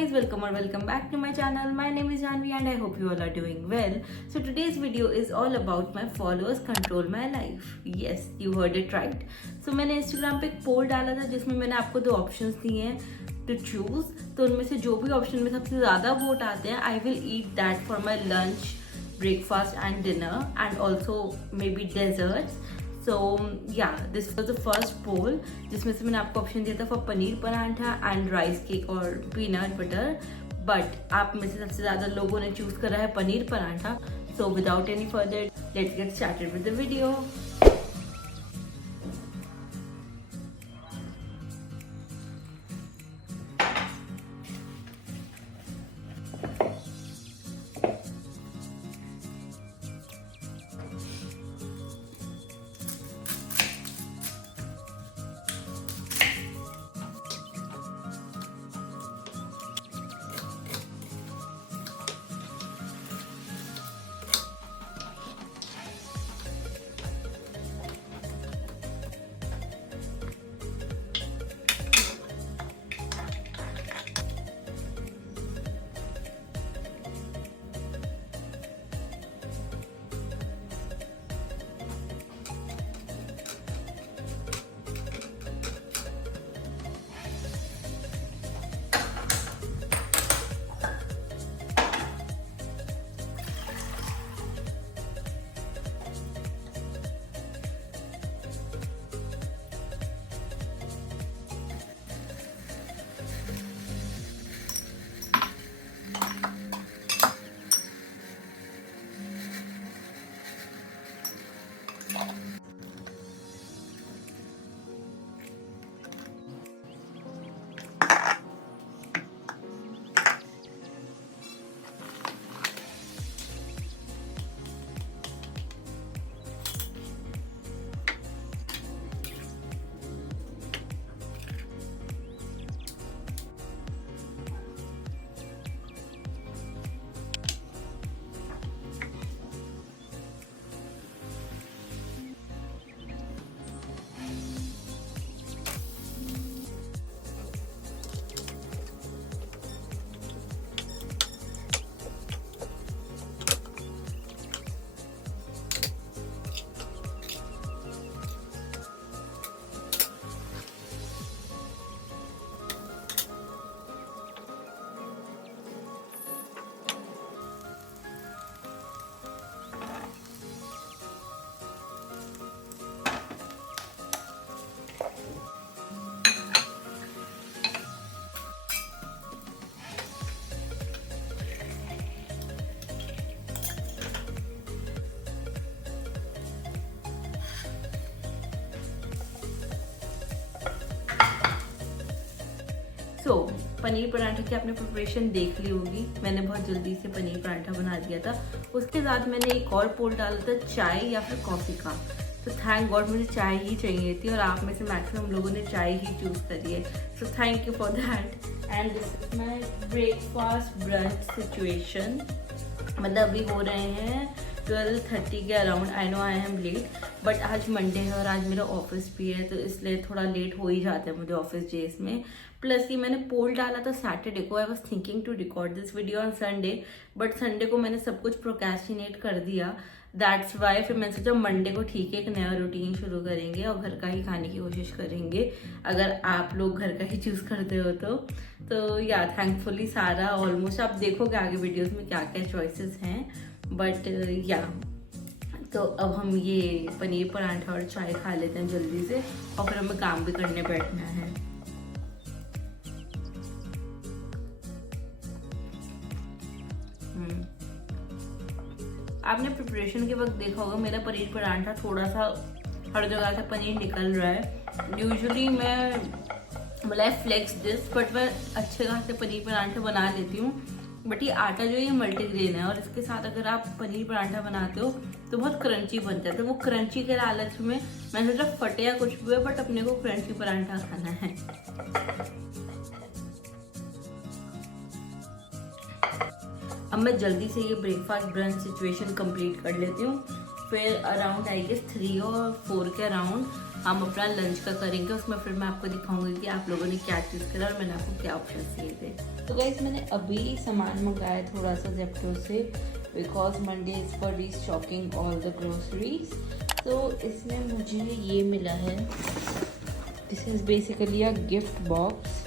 guys, welcome back to my channel. My name is Janvi and I hope you all are doing well. So today's video is all about my followers control my life. Yes, you heard it right. So मैंने Instagram पे एक पोल डाला था जिसमें मैंने आपको दो options दिए हैं टू चूज. तो उनमें से जो भी ऑप्शन में सबसे ज़्यादा वोट आते हैं I will eat that for my lunch, breakfast and dinner and also maybe desserts. So yeah, this was the first poll जिसमें से मैंने आपको ऑप्शन दिया था for paneer paratha and rice cake और पीनट बटर. बट आप में से सबसे ज़्यादा लोगों ने चूज़ करा है paneer paratha. So without any further let's get started with the video. तो पनीर पराठे की आपने प्रिपरेशन देख ली होगी. मैंने बहुत जल्दी से पनीर पराठा बना दिया था. उसके साथ मैंने एक और पोल डाला था चाय या फिर कॉफ़ी का. तो थैंक गॉड मुझे चाय ही चाहिए थी और आप में से मैक्सिमम लोगों ने चाय ही चूज़ करी है. So thank you for that. And this is my breakfast brunch situation. मतलब अभी हो रहे हैं 12:30 के around. I know I am late but आज मंडे है और आज मेरा ऑफिस भी है तो इसलिए थोड़ा लेट हो ही जाता है मुझे ऑफिस डेज में. प्लस ये मैंने पोल डाला था सैटरडे को. I was thinking to record this video on Sunday but Sunday को मैंने सब कुछ प्रोक्रेस्टिनेट कर दिया. दैट्स वाई फिर मैंने सोचा मंडे को ठीक है एक नया रूटीन शुरू करेंगे और घर का ही खाने की कोशिश करेंगे अगर आप लोग घर का ही चूज़ करते हो तो या थैंकफुली सारा ऑलमोस्ट आप देखोगे आगे वीडियोस में क्या क्या चॉइसेस हैं. बट या तो अब हम ये पनीर पराठा और चाय खा लेते हैं जल्दी से और फिर हमें काम भी करने बैठना है. आपने प्रिपरेशन के वक्त देखा होगा मेरा पनीर पराठा थोड़ा सा हर जगह से पनीर निकल रहा है. यूजुअली मैं मतलब फ्लेक्स दिस बट मैं अच्छे खासे पनीर पराठा बना लेती हूँ. बट ये आटा जो है ये मल्टीग्रेन है और इसके साथ अगर आप पनीर पराठा बनाते हो तो बहुत क्रंची बनता है. तो वो क्रंची के लालच में मैंने सोचा फटे या कुछ भी है बट अपने को क्रंची पराठा खाना है. अब मैं जल्दी से ये ब्रेकफास्ट ब्रंच सिचुएशन कंप्लीट कर लेती हूँ. फिर अराउंड आई गेस 3 और 4 के अराउंड हम अपना लंच का करेंगे। उसमें फिर मैं आपको दिखाऊंगी कि आप लोगों ने क्या चूज़ करा और मैंने आपको क्या ऑप्शन दिए थे। तो गाइस मैंने अभी सामान मंगाया थोड़ा सा जेप्टो से, because Monday is for restocking all the groceries. तो इसमें मुझे ये मिला है, this is basically a gift box,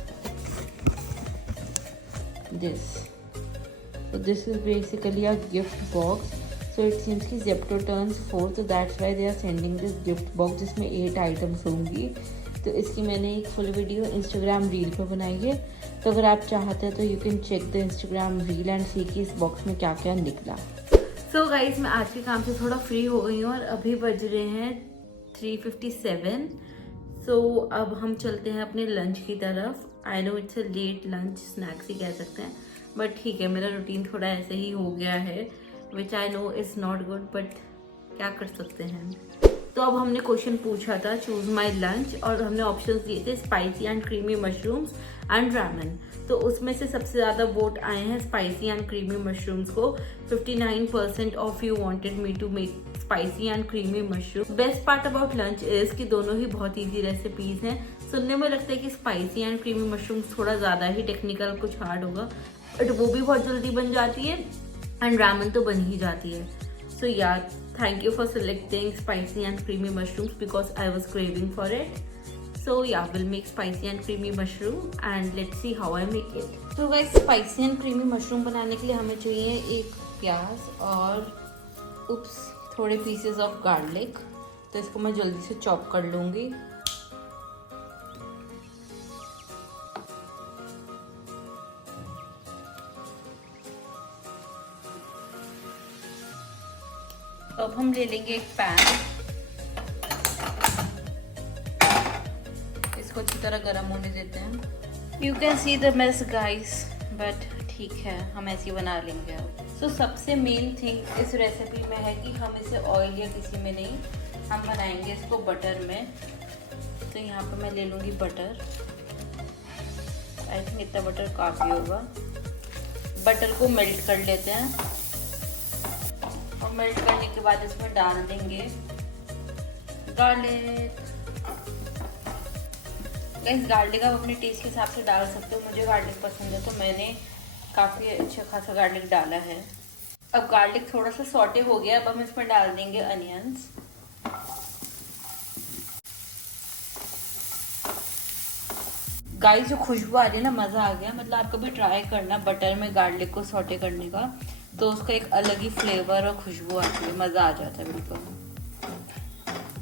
so this is basically a gift box. So it seems कि Zepto turns 4, so that's why they are sending this gift box जिसमें 8 items होंगी। तो इसकी मैंने एक फुल वीडियो इंस्टाग्राम रील पे बनाई है, तो अगर आप चाहते हैं तो you can check the Instagram reel and see कि इस बॉक्स में क्या क्या निकला। सो गाइज मैं आज के काम से थोड़ा फ्री हो गई हूँ और अभी बज रहे हैं 3:57। सो अब हम चलते हैं अपने लंच की तरफ। I know it's a late lunch, snacks ही कह सकते हैं, बट ठीक है, मेरा रूटीन थोड़ा ऐसे ही हो गया है, which I know is not good, but क्या कर सकते हैं। तो अब हमने क्वेश्चन पूछा था चूज माई लंच, और हमने ऑप्शंस दिए थे spicy and creamy mushrooms and ramen. तो उसमें से सबसे ज़्यादा वोट आए हैं स्पाइसी एंड क्रीमी मशरूम्स को। 59% of you wanted me to make spicy and creamy mushroom. Best part about lunch is कि दोनों ही बहुत ईजी रेसिपीज़ हैं। सुनने में लगता है कि स्पाइसी एंड क्रीमी मशरूम्स थोड़ा ज़्यादा ही टेक्निकल, कुछ हार्ड होगा, बट वो भी बहुत जल्दी बन जाती है, एंड रामेन तो बन ही जाती है। सो या thank you for selecting spicy and creamy mushrooms because I was craving for it. So yeah, we'll make spicy and creamy mushroom and let's see how I make it. So guys, spicy and creamy mushroom बनाने के लिए हमें चाहिए एक प्याज और थोड़े pieces of garlic. तो इसको मैं जल्दी से चॉप कर लूँगी। अब हम ले लेंगे एक पैन, इसको अच्छी तरह गर्म होने देते हैं। You can see the mess guys, but ठीक है, हम ऐसे ही बना लेंगे अब। सो सबसे मेन थिंग इस रेसिपी में है कि हम इसे ऑयल या किसी में नहीं, हम बनाएंगे इसको बटर में। तो यहाँ पर मैं ले लूँगी बटर। आई थिंक इतना बटर काफ़ी होगा। बटर को मेल्ट कर लेते हैं और मेल्ट करने के बाद इसमें डाल देंगे गार्लिक। गाइस गार्लिक आप अपने टेस्ट के हिसाब से डाल सकते हो, मुझे गार्लिक पसंद है तो मैंने काफ़ी अच्छा खासा गार्लिक डाला है। अब गार्लिक थोड़ा सा सॉटे हो गया, अब हम इसमें डाल देंगे अनियंस। गाइस जो खुशबू आ रही है ना, मज़ा आ गया। मतलब आप कभी ट्राई करना बटर में गार्लिक को सॉटे करने का, तो उसका एक अलग ही फ्लेवर और खुशबू आती है, मज़ा आ जाता है बिल्कुल।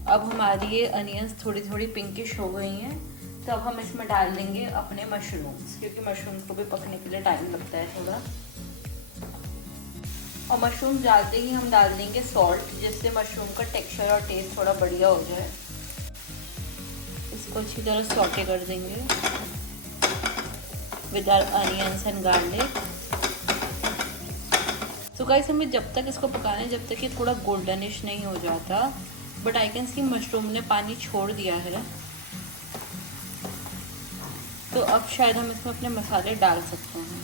अब हमारी ये अनियंस थोड़ी थोड़ी पिंकिश हो गई हैं, तो अब हम इसमें डाल देंगे अपने मशरूम्स, क्योंकि मशरूम्स को भी पकने के लिए टाइम लगता है थोड़ा। और मशरूम डालते ही हम डाल देंगे सॉल्ट, जिससे मशरूम का टेक्सचर और टेस्ट थोड़ा बढ़िया हो जाए। इसको अच्छी तरह सॉटे कर देंगे with our onions and garlic. तो गाइस हमें जब तक इसको पकाना है जब तक ये थोड़ा गोल्डनिश नहीं हो जाता, but I can see mushroom ने पानी छोड़ दिया है, तो अब शायद हम इसमें अपने मसाले डाल सकते हैं।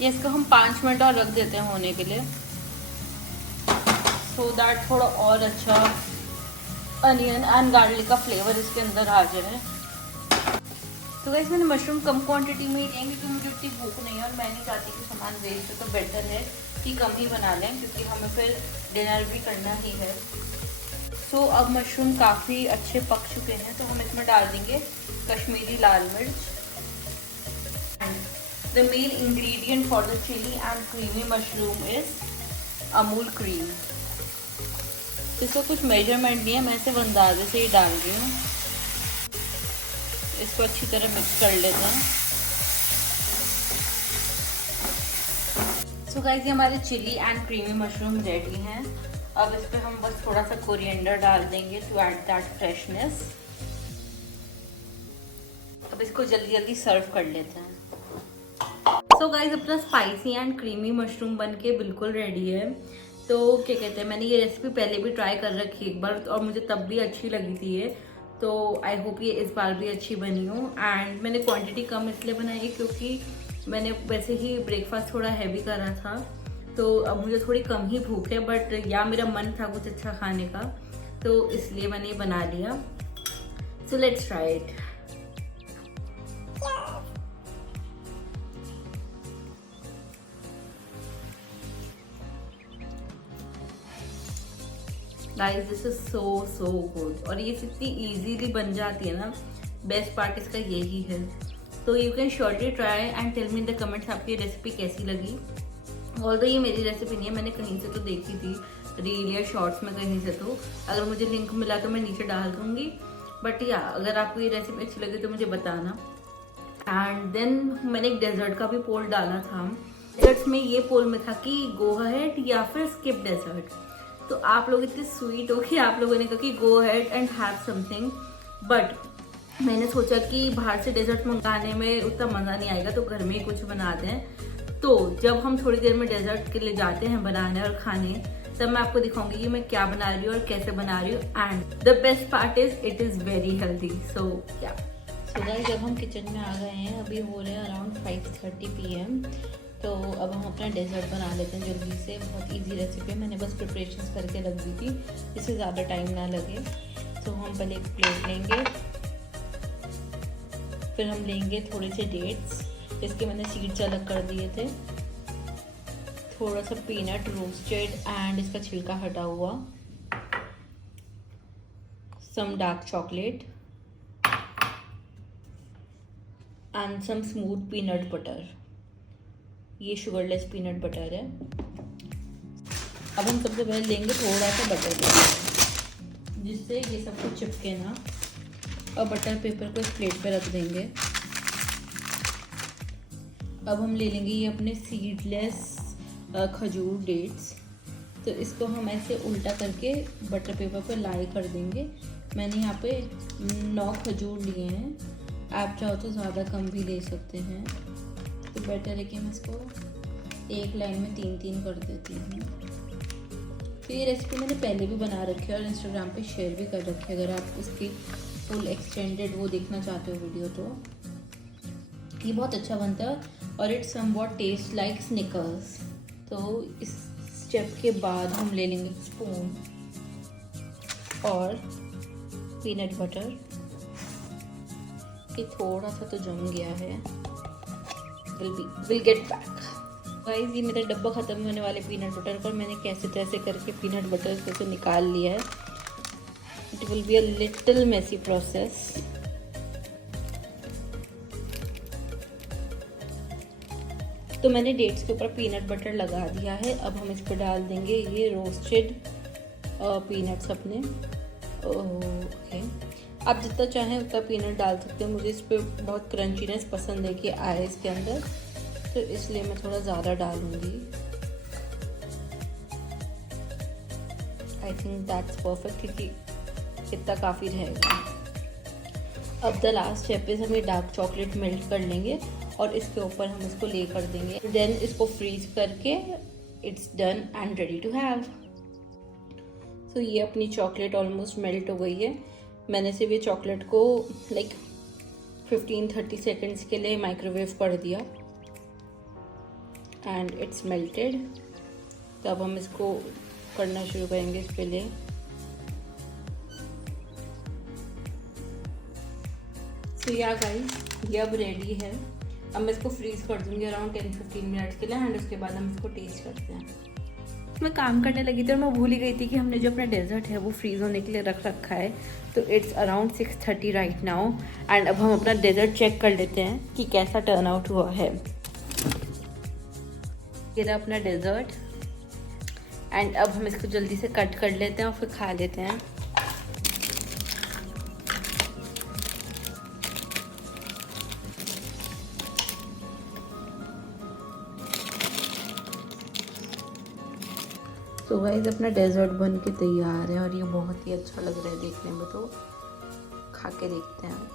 ये इसको हम 5 मिनट और रख देते हैं होने के लिए, सो दैट थोड़ा और अच्छा अनियन एंड गार्लिक का फ्लेवर इसके अंदर आ जाए। तो गाइस मैंने मशरूम कम क्वांटिटी में ही लें, क्योंकि मुझे उतनी भूख नहीं है और मैं नहीं चाहती कि सामान वेस्ट हो, तो बेटर है कि कम ही बना लें, क्योंकि हमें फिर डिनर भी करना ही है। सो अब मशरूम काफ़ी अच्छे पक चुके हैं, तो हम इसमें डाल देंगे कश्मीरी लाल मिर्च। The main ingredient for the chilli and creamy mushroom is Amul cream. इसका कुछ मेजरमेंट नहीं है, मैं इसे अंदाजे से ही डाल रही हूँ। इसको अच्छी तरह मिक्स कर लेते हैं। सो गाइस ये हमारे chilli and creamy mushroom ready हैं। अब इस पर हम बस थोड़ा सा कोरिएंडर डाल देंगे टू ऐड दैट फ्रेशनेस। अब इसको जल्दी जल्दी सर्व कर लेते हैं। सो गाइस अपना स्पाइसी एंड क्रीमी मशरूम बनके बिल्कुल रेडी है। तो क्या कहते हैं, मैंने ये रेसिपी पहले भी ट्राई कर रखी है एक बार, और मुझे तब भी अच्छी लगी थी ये, तो आई होप ये इस बार भी अच्छी बनी हो। एंड मैंने क्वांटिटी कम इसलिए बनाई है क्योंकि मैंने वैसे ही ब्रेकफास्ट थोड़ा हैवी करा था, तो अब मुझे थोड़ी कम ही भूख है, बट या मेरा मन था कुछ अच्छा खाने का, तो इसलिए मैंने ये बना लिया। So let's try it. Guys this is so good, और ये इतनी इजीली बन जाती है ना, बेस्ट पार्ट इसका यही है। तो you can surely try and tell me in the comments आपकी रेसिपी कैसी लगी। ऑल्दो ये मेरी रेसिपी नहीं है, मैंने कहीं से तो देखी थी, रील या शॉर्ट्स में कहीं से, तो अगर मुझे लिंक मिला तो मैं नीचे डाल दूंगी। बट या अगर आपको ये रेसिपी अच्छी लगी तो मुझे बताना। एंड देन मैंने एक डेजर्ट का भी पोल डाला था। डेजर्ट्स में ये पोल में था कि गो अहेड या फिर स्किप डेजर्ट। तो आप लोग इतने स्वीट हो कि आप लोगों ने कहा कि go ahead and have something, but मैंने सोचा कि बाहर से डेजर्ट मंगाने में उतना मज़ा नहीं आएगा, तो घर में ही कुछ बना दें। तो जब हम थोड़ी देर में डेजर्ट के लिए जाते हैं बनाने और खाने, तब मैं आपको दिखाऊंगी कि मैं क्या बना रही हूँ और कैसे बना रही हूँ। And the best part is it is very healthy. So yeah guys जब हम किचन में आ गए हैं, अभी हो रहे हैं अराउंड 5:30 PM। तो अब हम अपना डेजर्ट बना लेते हैं जल्दी से। बहुत इजी रेसिपी है, मैंने बस प्रिपरेशंस करके रख दी थी, इससे ज़्यादा टाइम ना लगे। तो हम पहले एक प्लेट लेंगे, फिर हम लेंगे थोड़े से डेट्स, इसके मैंने सीड्स अलग कर दिए थे, थोड़ा सा पीनट रोस्टेड एंड इसका छिलका हटा हुआ, some dark chocolate and some smooth peanut butter. ये शुगरलेस पीनट बटर है। अब हम सबसे पहले लेंगे थोड़ा सा बटर पेपर, जिससे ये सब कुछ चिपके ना, और बटर पेपर को इस प्लेट पे रख देंगे। अब हम ले लेंगे ये अपने सीडलेस खजूर डेट्स। तो इसको हम ऐसे उल्टा करके बटर पेपर पे लाई कर देंगे। मैंने यहाँ पे 9 खजूर लिए हैं, आप चाहो तो ज़्यादा कम भी ले सकते हैं। तो बेटर है कि मैं इसको एक लाइन में 3-3 कर देती हूँ। तो ये रेसिपी मैंने पहले भी बना रखी है और इंस्टाग्राम पे शेयर भी कर रखी है, अगर आप उसकी फुल एक्सटेंडेड वो देखना चाहते हो वीडियो। तो ये बहुत अच्छा बनता है और it's somewhat taste like Snickers. तो इस स्टेप के बाद हम ले लेंगे स्पून और पीनट बटर। ये थोड़ा सा तो जम गया है, विल गेट बैक। गाइस ये मेरा डब्बा ख़त्म होने वाले पीनट बटर पर मैंने कैसे तैसे करके पीनट बटर को निकाल लिया है। It will be a little messy process. तो मैंने डेट्स के ऊपर पीनट बटर लगा दिया है। अब हम इस पर डाल देंगे ये रोस्टेड पीनट्स अपने। ओके, आप जितना चाहें उतना पीनट डाल सकते हैं। मुझे इस पर बहुत क्रंचीनेस पसंद है कि आए इसके अंदर, तो इसलिए मैं थोड़ा ज़्यादा डालूंगी। आई थिंक दैट्स परफेक्ट, क्योंकि इतना काफ़ी रहेगा। अब द लास्ट स्टेप इज हम ये डार्क चॉकलेट मेल्ट कर लेंगे और इसके ऊपर हम इसको ले कर देंगे। देन इसको फ्रीज करके it's done and ready to have. So ये अपनी चॉकलेट ऑलमोस्ट मेल्ट हो गई है। मैंने सिर्फ ये चॉकलेट को लाइक 15-30 सेकेंड्स के लिए माइक्रोवेव कर दिया एंड इट्स मेल्टेड। तो अब हम इसको करना शुरू करेंगे इस पे ले। सो या गाइस ये अब रेडी है। अब मैं इसको फ्रीज कर दूंगी अराउंड 10-15 मिनट्स के लिए एंड उसके बाद हम इसको टेस्ट करते हैं। मैं काम करने लगी थी और मैं भूल ही गई थी कि हमने जो अपना डेजर्ट है वो फ्रीज होने के लिए रख रखा है। तो it's around 6:30 right now and अब हम अपना डेजर्ट चेक कर लेते हैं कि कैसा टर्न आउट हुआ है। ये रहा अपना डेजर्ट एंड अब हम इसको जल्दी से कट कर लेते हैं और फिर खा लेते हैं। तो गाइस अपना डेजर्ट बन के तैयार है और ये बहुत ही अच्छा लग रहा है देखने में। तो खा के देखते हैं।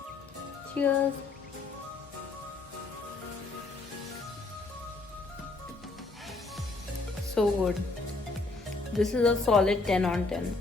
Cheers. So good. This is a solid 10 on 10.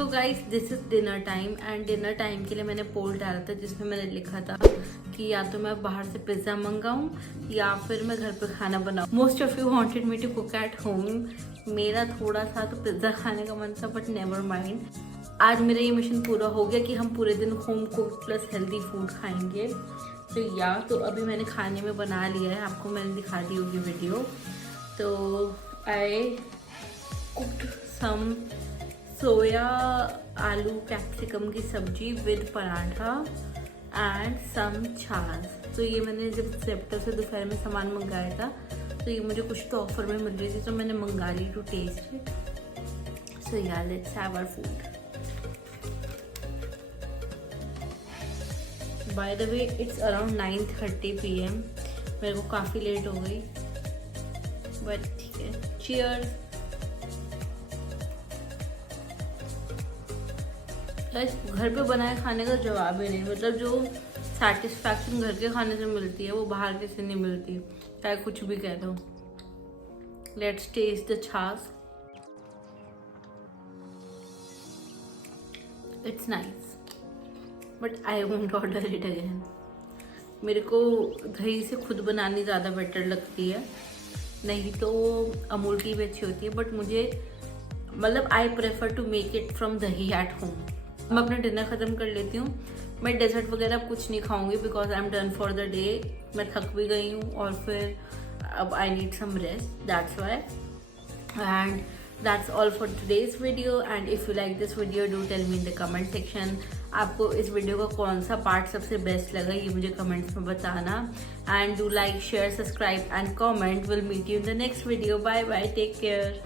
So guys this is dinner time and dinner time के लिए मैंने पोल डाला था जिसमें मैंने लिखा था कि या तो मैं बाहर से पिज्ज़ा मंगाऊं या फिर मैं घर पे खाना बनाऊं। Most of you wanted me to cook at home. मेरा थोड़ा सा तो पिज्ज़ा खाने का मन था बट नेवर माइंड। आज मेरा ये मिशन पूरा हो गया कि हम पूरे दिन home cook plus healthy food खाएंगे। तो अभी मैंने खाने में बना लिया है, आपको मैंने दिखा दी होगी वीडियो। तो आई कुक्ड सम सोया आलू कैप्सिकम की सब्जी विद पराठा एंड सम छाछ। तो ये मैंने जब जेप्टो से दोपहर में सामान मंगाया था तो ये मुझे कुछ तो ऑफर में मिल रही थी तो मैंने मंगा ली to test it. So yeah let's have our food. By the way it's around 9:30 PM। मेरे को काफ़ी लेट हो गई बट ठीक है। चीयर्स। घर पे बनाए खाने का जवाब ही नहीं, मतलब जो सेटिस्फैक्शन घर के खाने से मिलती है वो बाहर के से नहीं मिलती, चाहे कुछ भी कह दो। लेट्स टेस्ट द छाछ। It's nice but I won't order it again. मेरे को दही से खुद बनानी ज़्यादा बेटर लगती है, नहीं तो अमूल की भी अच्छी होती है बट मुझे मतलब I prefer to make it from dahi at home. मैं अपना डिनर ख़त्म कर लेती हूँ। मैं डेजर्ट वगैरह कुछ नहीं खाऊंगी because I am done for the day. मैं थक भी गई हूँ और फिर अब I need some rest, that's why. And that's all for today's video. And if you like this video do tell me in the comment section. आपको इस वीडियो का कौन सा पार्ट सबसे बेस्ट लगा ये मुझे कमेंट्स में बताना। And do like share subscribe and comment. Will meet you in the next video. Bye bye, take care.